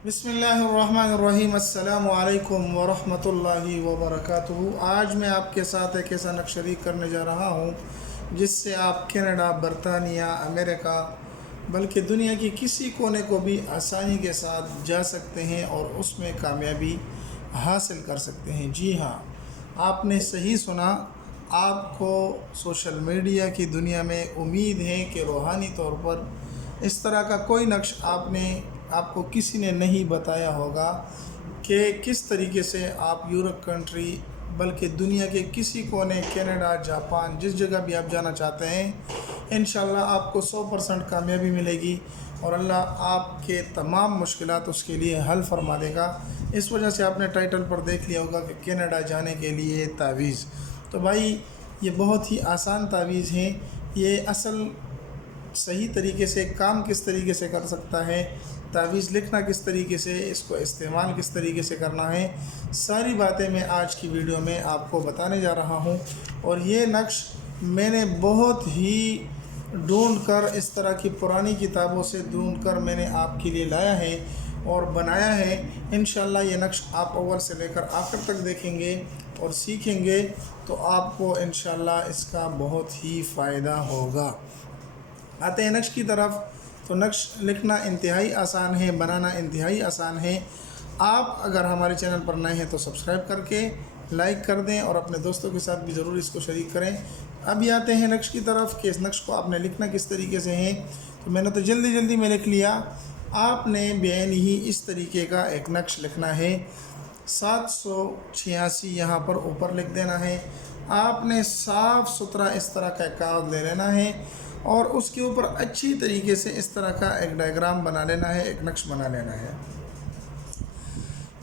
बिस्मिल्लाहिर्रहमानिर्रहीम। अस्सलामु अलैकुम वरहमतुल्लाहि वबरकातुहू। आज मैं आपके साथ एक ऐसा नक्श शरीक करने जा रहा हूँ जिससे आप कनाडा, बरतानिया, अमेरिका बल्कि दुनिया की किसी कोने को भी आसानी के साथ जा सकते हैं और उसमें कामयाबी हासिल कर सकते हैं। जी हाँ, आपने सही सुना। आपको सोशल मीडिया की दुनिया में उम्मीद है कि रूहानी तौर पर इस तरह का कोई नक्श आपको किसी ने नहीं बताया होगा कि किस तरीके से आप यूरोप कंट्री बल्कि दुनिया के किसी कोने, कनाडा, जापान, जिस जगह भी आप जाना चाहते हैं, इंशाल्लाह आपको 100% कामयाबी मिलेगी और अल्लाह आपके तमाम मुश्किलात उसके लिए हल फरमा देगा। इस वजह से आपने टाइटल पर देख लिया होगा कि कनाडा जाने के लिए तावीज़। तो भाई, ये बहुत ही आसान तावीज़ हैं। ये असल सही तरीके से काम किस तरीके से कर सकता है, तावीज़ लिखना किस तरीके से, इसको इस्तेमाल किस तरीके से करना है, सारी बातें मैं आज की वीडियो में आपको बताने जा रहा हूं। और ये नक्श मैंने बहुत ही ढूंढ कर, इस तरह की पुरानी किताबों से ढूंढ कर मैंने आपके लिए लाया है और बनाया है। इंशाल्लाह ये नक्श आप अव्वल से लेकर आखिर तक देखेंगे और सीखेंगे तो आपको इंशाल्लाह इसका बहुत ही फ़ायदा होगा। आते हैं नक्श की तरफ। तो नक्श लिखना इंतहाई आसान है, बनाना इंतहाई आसान है। आप अगर हमारे चैनल पर नए हैं तो सब्सक्राइब करके लाइक कर दें और अपने दोस्तों के साथ भी ज़रूर इसको शरीक करें। अभी आते हैं नक्श की तरफ कि इस नक्श को आपने लिखना किस तरीके से है। तो मैंने तो जल्दी में लिख लिया। आपने बेन ही इस तरीके का एक नक्श लिखना है। 786 यहाँ पर ऊपर लिख देना है। आपने साफ़ सुथरा इस तरह का कागज़ ले लेना है और उसके ऊपर अच्छी तरीके से इस तरह का एक डायग्राम बना लेना है, एक नक्श बना लेना है।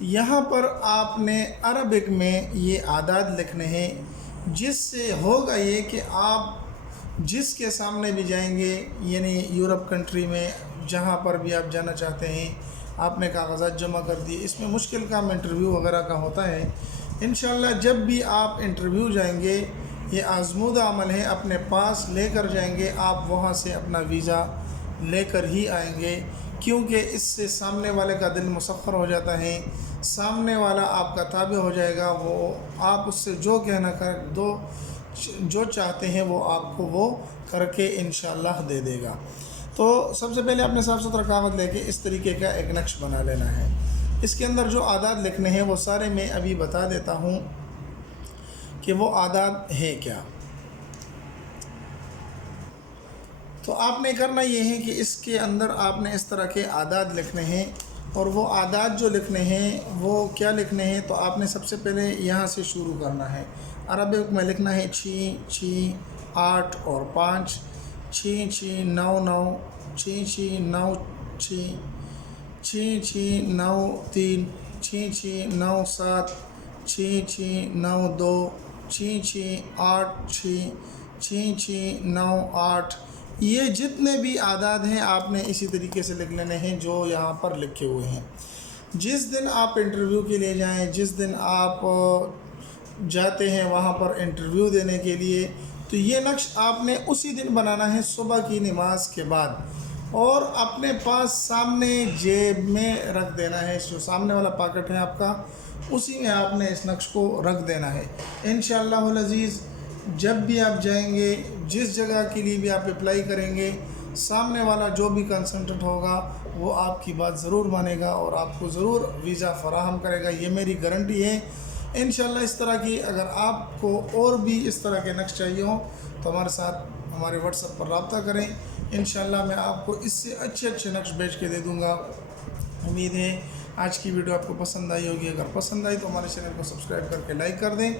यहाँ पर आपने अरबिक में ये आदाद लिखने हैं, जिससे होगा ये कि आप जिसके सामने भी जाएंगे, यानी यूरोप कंट्री में जहाँ पर भी आप जाना चाहते हैं, आपने कागज़ात जमा कर दिए। इसमें मुश्किल काम इंटरव्यू वगैरह का होता है। इंशाल्लाह जब भी आप इंटरव्यू जाएंगे, ये आज़मूदा अमल है, अपने पास लेकर जाएंगे। आप वहाँ से अपना वीज़ा लेकर ही आएंगे, क्योंकि इससे सामने वाले का दिल मुसफ़्फ़र हो जाता है, सामने वाला आपका ताबे हो जाएगा। वो आप उससे जो कहना कर दो, जो चाहते हैं वो आपको वो करके इंशाल्लाह दे देगा। तो सबसे पहले आपने साफ़ सुथरा कागज़ लेके इस तरीके का एक नक्श बना लेना है। इसके अंदर जो आदाद लिखने हैं वो सारे मैं अभी बता देता हूँ कि वो आदाद है क्या। तो आपने करना ये है कि इसके अंदर आपने इस तरह के आदाद लिखने हैं और वो आदाद जो लिखने हैं वो क्या लिखने हैं। तो आपने सबसे पहले यहाँ से शुरू करना है। अरबिक में लिखना है 6 6 8 और 5, 6 6 9 9, 6 6 9 6, 6 6 9 3, 6 6 9 7, 6 6 9 2, 6 6 8 6, 6 6 9 8। ये जितने भी आदाद हैं आपने इसी तरीके से लिख लेने हैं जो यहाँ पर लिखे हुए हैं। जिस दिन आप इंटरव्यू के लिए जाएं, जिस दिन आप जाते हैं वहाँ पर इंटरव्यू देने के लिए, तो ये नक्श आपने उसी दिन बनाना है, सुबह की नमाज के बाद, और अपने पास सामने जेब में रख देना है। जो सामने वाला पॉकेट है आपका, उसी में आपने इस नक्श को रख देना है। इंशाअल्लाहुल अज़ीज़ जब भी आप जाएंगे, जिस जगह के लिए भी आप अप्लाई करेंगे, सामने वाला जो भी कंसल्टेंट होगा वो आपकी बात ज़रूर मानेगा और आपको ज़रूर वीज़ा फ़राहम करेगा। ये मेरी गारंटी है। इंशाअल्लाह इस तरह की अगर आपको और भी इस तरह के नक्श चाहिए हो तो हमारे साथ हमारे व्हाट्सएप पर रब्ता करें। इंशाअल्लाह मैं आपको इससे अच्छे नक्श भेज के दे दूँगा। उम्मीद है आज की वीडियो आपको पसंद आई होगी। अगर पसंद आई तो हमारे चैनल को सब्सक्राइब करके लाइक कर दें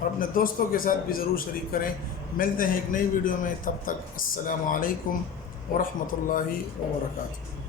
और अपने दोस्तों के साथ भी ज़रूर शरीक करें। मिलते हैं एक नई वीडियो में, तब तक अस्सलामु अलैकुम वरहमतुल्लाहि वबरकातुहू।